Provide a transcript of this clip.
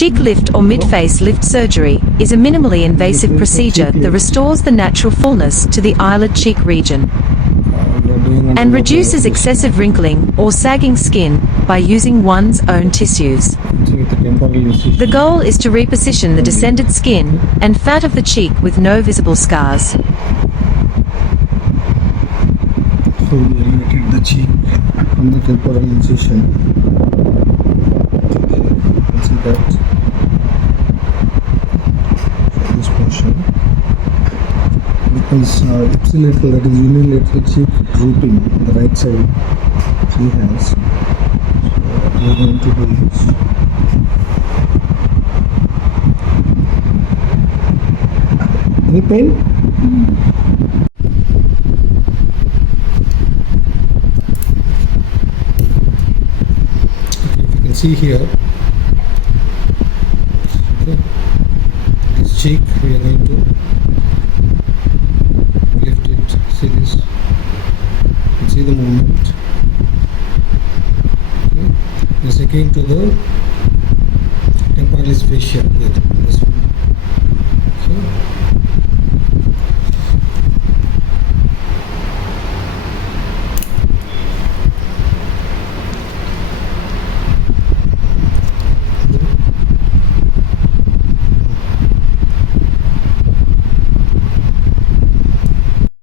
Cheek lift or mid-face lift surgery is a minimally invasive procedure that restores the natural fullness to the eyelid-cheek region and reduces excessive wrinkling or sagging skin by using one's own tissues. The goal is to reposition the descended skin and fat of the cheek with no visible scars. So we elevated the cheek from the temporal incision. You can see that this portion, because ipsilateral, that is unilateral cheek drooping on the right side she has. So we are going to do this. Any pain? Okay, if you can see here, okay, this cheek we are going to lift it. See this? You can see the movement. Okay. This again to the temporalis fascia here. This